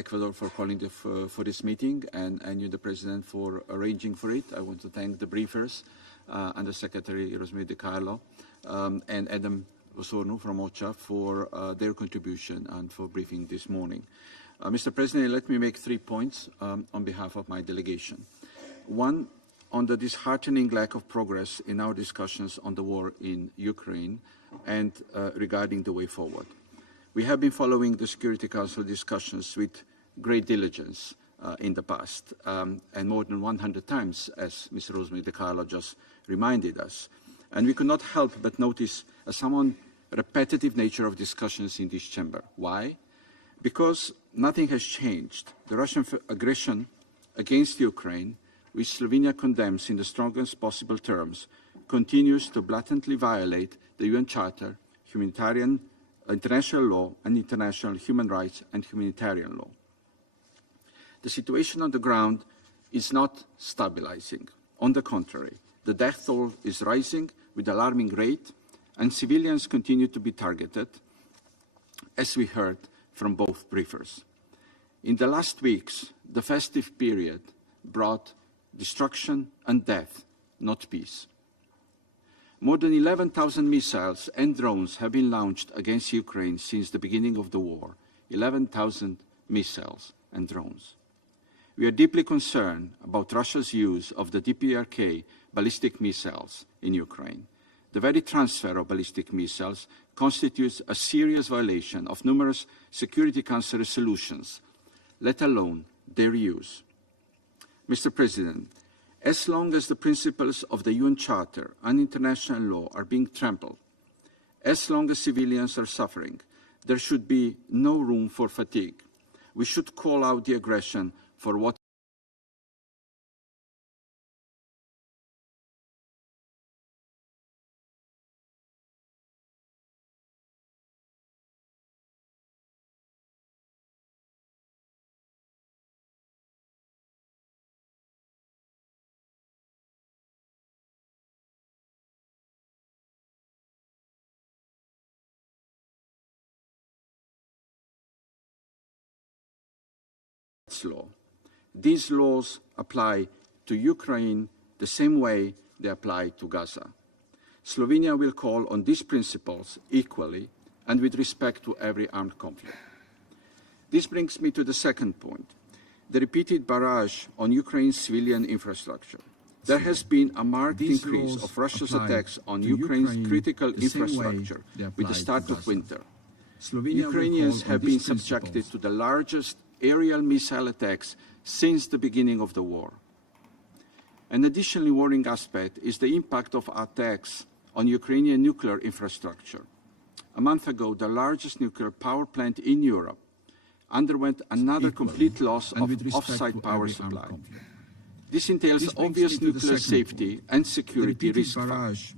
Ecuador for calling for this meeting, and you, the President, for arranging for it. I want to thank the briefers, Under Secretary Rosemary DiCarlo and Adam Osorno from OCHA for their contribution and for briefing this morning. Mr. President, let me make 3 points on behalf of my delegation. One, on the disheartening lack of progress in our discussions on the war in Ukraine and regarding the way forward. We have been following the Security Council discussions with great diligence in the past, and more than 100 times, as Ms. Rosemary DiCarlo just reminded us. And we could not help but notice a somewhat repetitive nature of discussions in this chamber. Why? Because nothing has changed. The Russian aggression against Ukraine, which Slovenia condemns in the strongest possible terms, continues to blatantly violate the UN Charter, humanitarian international law, and international human rights and humanitarian law. The situation on the ground is not stabilizing. On the contrary, the death toll is rising with alarming rate, and civilians continue to be targeted, as we heard from both briefers. In the last weeks, the festive period brought destruction and death, not peace. More than 11,000 missiles and drones have been launched against Ukraine since the beginning of the war. 11,000 missiles and drones. We are deeply concerned about Russia's use of the DPRK ballistic missiles in Ukraine. The very transfer of ballistic missiles constitutes a serious violation of numerous Security Council resolutions, let alone their use. Mr. President, as long as the principles of the UN Charter and international law are being trampled, as long as civilians are suffering, there should be no room for fatigue. We should call out the aggression for what law. These laws apply to Ukraine the same way they apply to Gaza. Slovenia will call on these principles equally and with respect to every armed conflict. This brings me to the second point, the repeated barrage on Ukraine's civilian infrastructure. There has been a marked increase of Russia's attacks on Ukraine's critical infrastructure with the start of winter. Ukrainians have been subjected to the largest aerial missile attacks since the beginning of the war. An additionally worrying aspect is the impact of attacks on Ukrainian nuclear infrastructure. A month ago, the largest nuclear power plant in Europe underwent another complete loss of off-site power supply. This entails obvious nuclear safety and security risk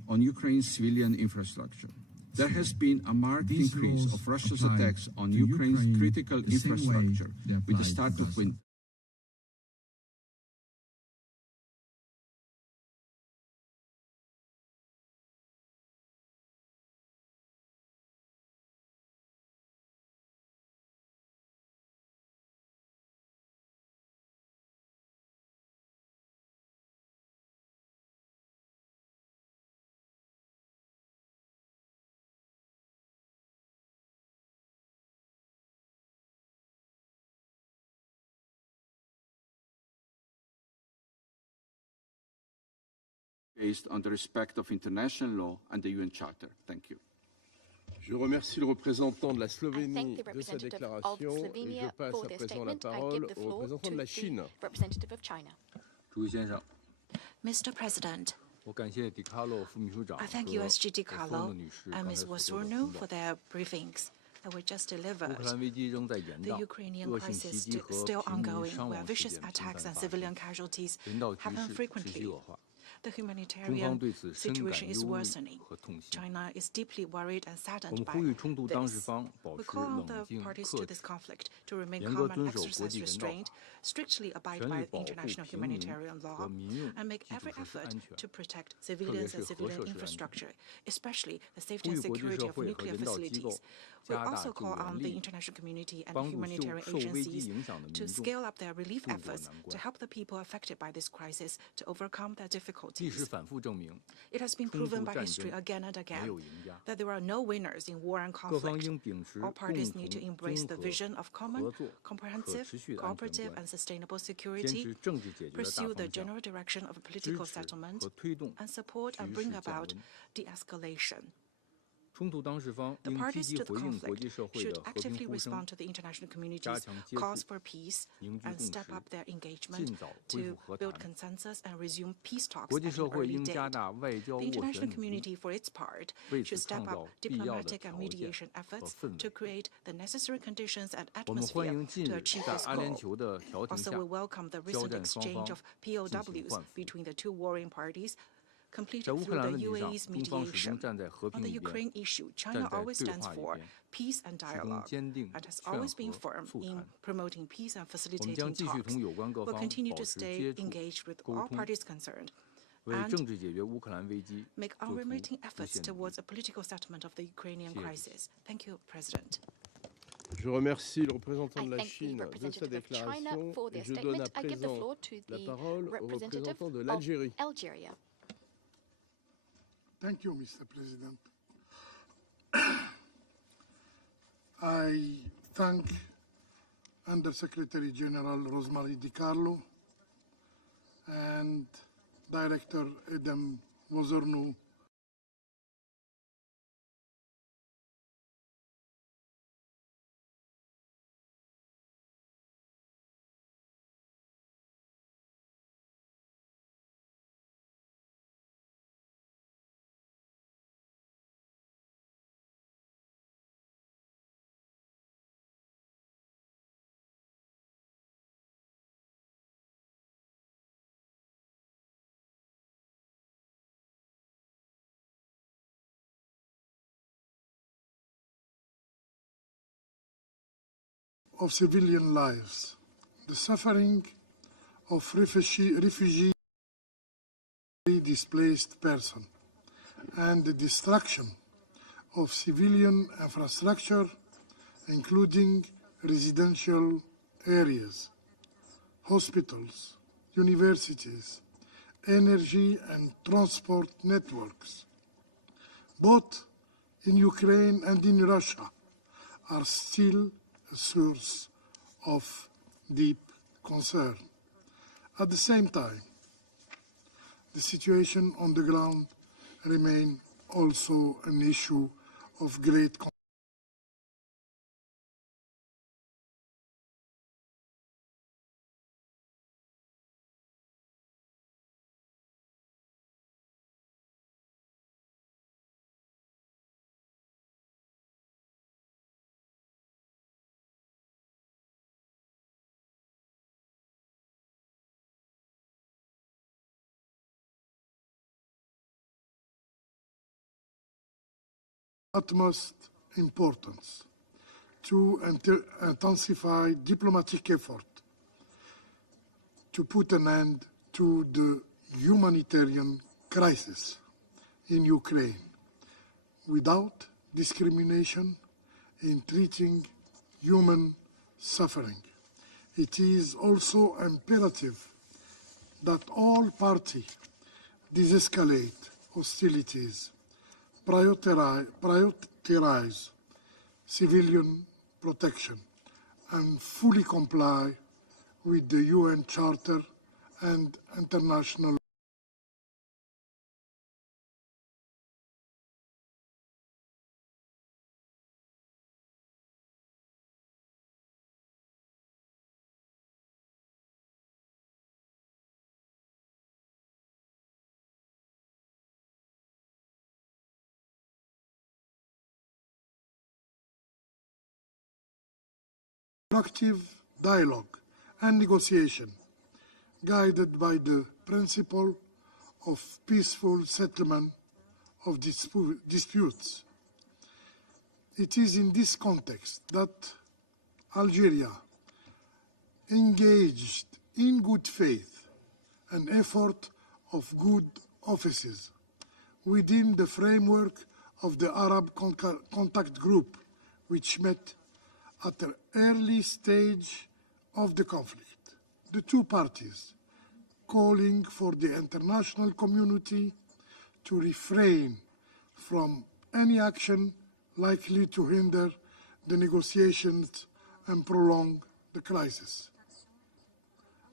on Ukraine's civilian infrastructure. There has been a marked increase of Russia's attacks on Ukraine's critical infrastructure with the start of winter. Based on the respect of international law and the UN Charter. Thank you. Je remercie le représentant de la Slovénie de sa déclaration et je passe à présent la parole au représentant de la Chine. Mr. President, I thank USG DiCarlo and Ms. Osorno for their briefings that were just delivered. The Ukrainian crisis is still ongoing, where vicious attacks and civilian casualties happen frequently. the humanitarian situation is worsening. China is deeply worried and saddened by this. We call on the parties to this conflict to remain calm and exercise restraint, strictly abide by international humanitarian law, and make every effort to protect civilians and civilian infrastructure, especially the safety and security of nuclear facilities. We also call on the international community and humanitarian agencies to scale up their relief efforts to help the people affected by this crisis to overcome their difficulties. It has been proven by history again and again that there are no winners in war and conflict. All parties need to embrace the vision of common, comprehensive, cooperative, and sustainable security, pursue the general direction of a political settlement, and support and bring about de-escalation. The parties to the conflict should actively respond to the international community's calls for peace and step up their engagement to build consensus and resume peace talks at an early date. The international community, for its part, should step up diplomatic and mediation efforts to create the necessary conditions and atmosphere to achieve this goal. Also, we welcome the recent exchange of POWs between the two warring parties, completed through the UAE's mediation. On the Ukraine issue, China always stands for peace and dialogue, and has always been firm in promoting peace and facilitating talks. We'll continue to stay engaged with all parties concerned and make unremitting efforts towards a political settlement of the Ukrainian crisis. Thank you, President. Je remercie le représentant de la Chine de sa déclaration et je donne à présent la parole au représentant de l'Algérie. Thank you, Mr. President. I thank Under-Secretary General Rosemary DiCarlo and Director Edem Wozornou of civilian lives, the suffering of refugee displaced persons, and the destruction of civilian infrastructure, including residential areas, hospitals, universities, energy and transport networks, both in Ukraine and in Russia, are still a source of deep concern. At the same time, the situation on the ground remains also an issue of great concern. Utmost importance to intensify diplomatic effort to put an end to the humanitarian crisis in Ukraine without discrimination in treating human suffering. It is also imperative that all parties de-escalate hostilities, prioritize civilian protection, and fully comply with the UN Charter and international productive dialogue and negotiation, guided by the principle of peaceful settlement of disputes. It is in this context that Algeria engaged in good faith an effort of good offices within the framework of the Arab Contact Group, which met at an early stage of the conflict. The two parties calling for the international community to refrain from any action likely to hinder the negotiations and prolong the crisis.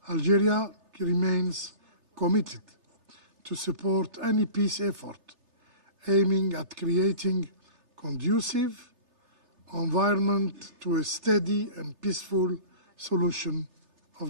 Algeria remains committed to support any peace effort aiming at creating conducive environment to a steady and peaceful solution